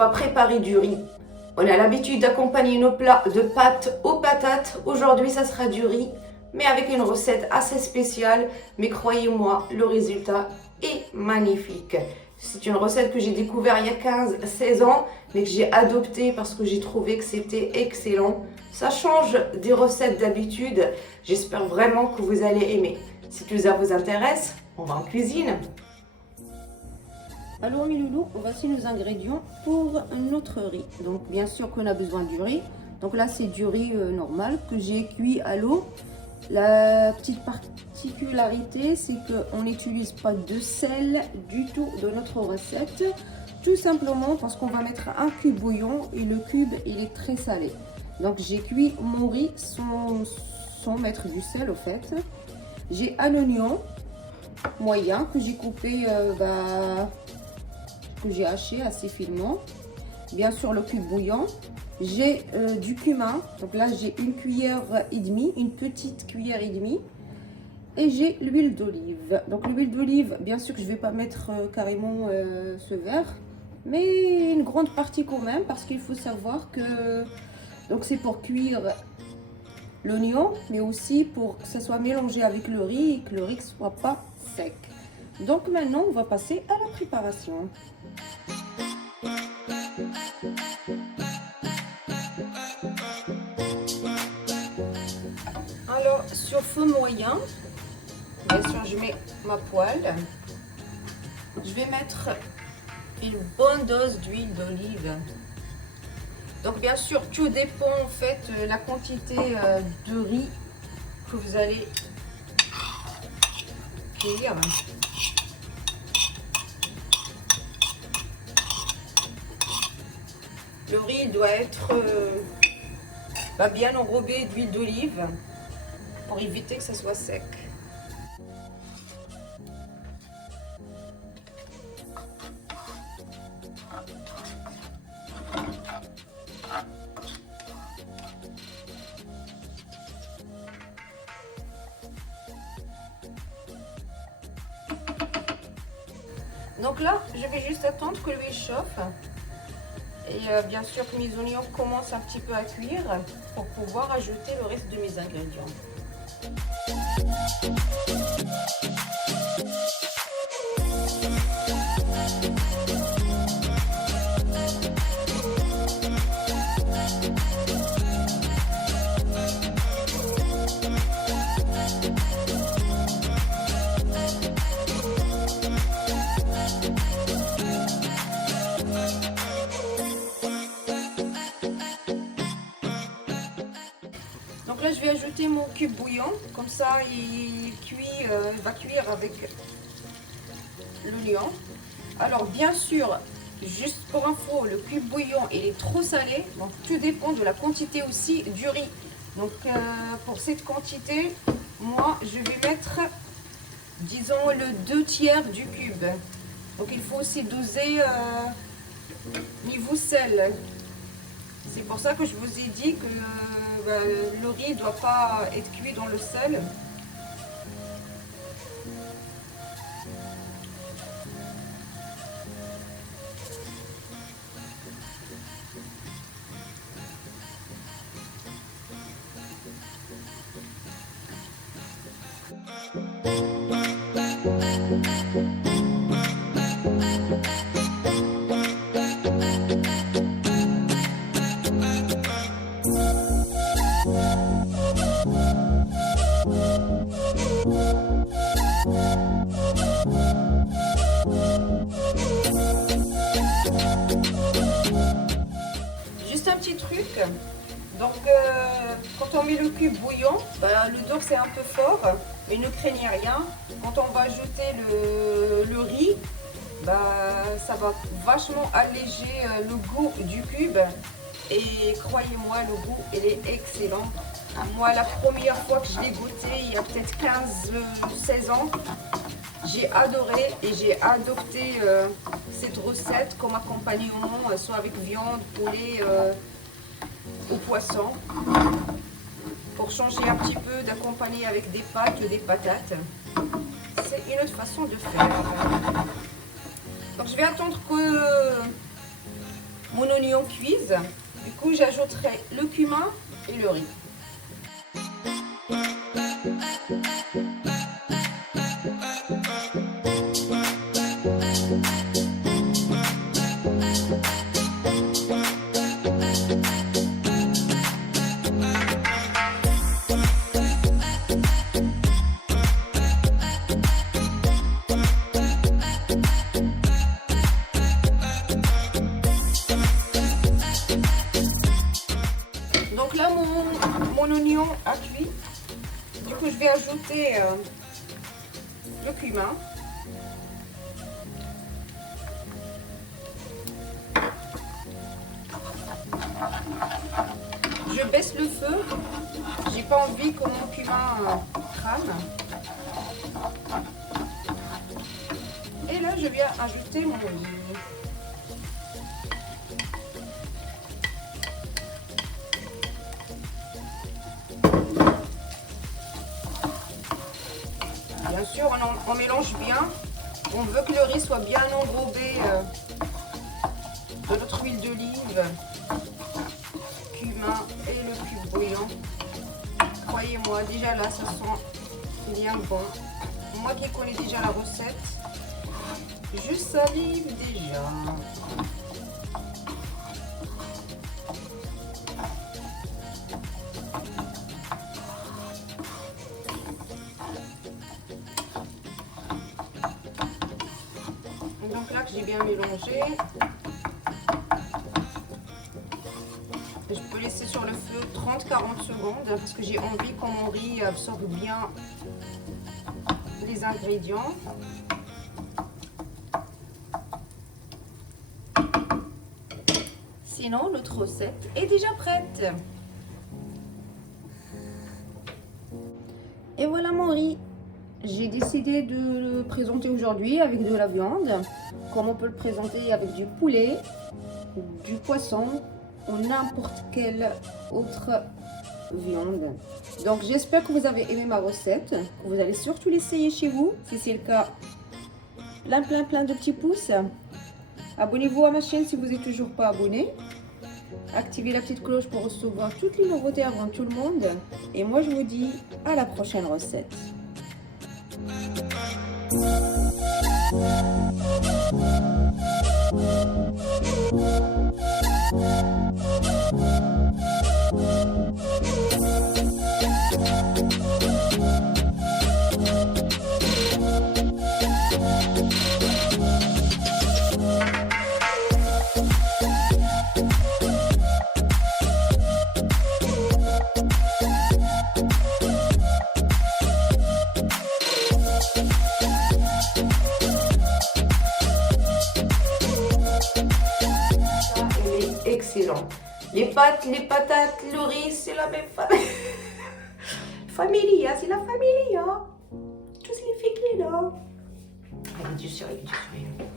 va préparer du riz. On a l'habitude d'accompagner nos plats de pâtes aux patates. Aujourd'hui, ça sera du riz, mais avec une recette assez spéciale. Mais croyez-moi, le résultat est magnifique. C'est une recette que j'ai découverte il y a 15-16 ans, mais que j'ai adoptée parce que j'ai trouvé que c'était excellent. Ça change des recettes d'habitude. J'espère vraiment que vous allez aimer. Si tout ça vous intéresse, on va en cuisine. Alors mes loulous, voici nos ingrédients pour notre riz. Donc bien sûr qu'on a besoin du riz. Donc là c'est du riz normal que j'ai cuit à l'eau. La petite particularité c'est qu'on n'utilise pas de sel du tout dans notre recette. Tout simplement parce qu'on va mettre un bouillon et le cube il est très salé. Donc j'ai cuit mon riz sans mettre du sel au fait. J'ai un oignon moyen que j'ai coupé que j'ai haché assez finement. Bien sûr le cube bouillon. J'ai du cumin. Donc là j'ai une cuillère et demie, une petite cuillère et demie. Et j'ai l'huile d'olive. Donc l'huile d'olive, bien sûr que je vais pas mettre carrément ce verre, mais une grande partie quand même parce qu'il faut savoir que donc c'est pour cuire l'oignon, mais aussi pour que ça soit mélangé avec le riz et que le riz ne soit pas sec. Donc maintenant on va passer à la préparation. Alors sur feu moyen, bien sûr je mets ma poêle. Je vais mettre une bonne dose d'huile d'olive. Donc bien sûr tout dépend en fait de la quantité de riz que vous allez cuire. Le riz doit être bien enrobé d'huile d'olive pour éviter que ça soit sec. Donc là, je vais juste attendre que l'huile chauffe. Et bien sûr que mes oignons commencent un petit peu à cuire pour pouvoir ajouter le reste de mes ingrédients. Donc là je vais ajouter mon cube bouillon, comme ça il va cuire avec l'oignon. Alors bien sûr, juste pour info, le cube bouillon il est trop salé, donc tout dépend de la quantité aussi du riz. Donc pour cette quantité, moi je vais mettre, disons, le 2/3 du cube. Donc il faut aussi doser niveau sel. C'est pour ça que je vous ai dit que le riz ne doit pas être cuit dans le sel. Juste un petit truc, donc quand on met le cube bouillon, le dos c'est un peu fort, mais ne craignez rien. Quand on va ajouter le riz, ça va vachement alléger le goût du cube. Et croyez-moi, le goût il est excellent. Moi, la première fois que je l'ai goûté, il y a peut-être 15-16 ans, j'ai adoré et j'ai adopté cette recette comme accompagnement, soit avec viande, poulet ou poisson, pour changer un petit peu, d'accompagner avec des pâtes ou des patates. C'est une autre façon de faire. Donc je vais attendre mon oignon cuise. Du coup, j'ajouterai le cumin et le riz. Donc là, mon oignon a cuit. Du coup, je vais ajouter le cumin. Je baisse le feu. J'ai pas envie que mon cumin crame. Et là, je viens ajouter mon olive. Bien sûr, on mélange bien. On veut que le riz soit bien enrobé de notre huile d'olive, cumin et le cube bouillon. Croyez-moi, déjà là, ça sent bien bon. Moi qui connais déjà la recette, je salive déjà. Donc là que j'ai bien mélangé, je peux laisser sur le feu 30-40 secondes parce que j'ai envie que mon riz absorbe bien les ingrédients. Sinon, notre recette est déjà prête. Et voilà mon riz. J'ai décidé de le présenter aujourd'hui avec de la viande, comme on peut le présenter avec du poulet, du poisson ou n'importe quelle autre viande. Donc j'espère que vous avez aimé ma recette, que vous allez surtout l'essayer chez vous. Si c'est le cas, plein de petits pouces. Abonnez-vous à ma chaîne si vous n'êtes toujours pas abonné. Activez la petite cloche pour recevoir toutes les nouveautés avant tout le monde. Et moi je vous dis à la prochaine recette. Excellent. Les pâtes, les patates, le riz, c'est la même famille. Familia, c'est la familia. Tous les féculents là. Allez, Dieu sérieux, Dieu sérieux.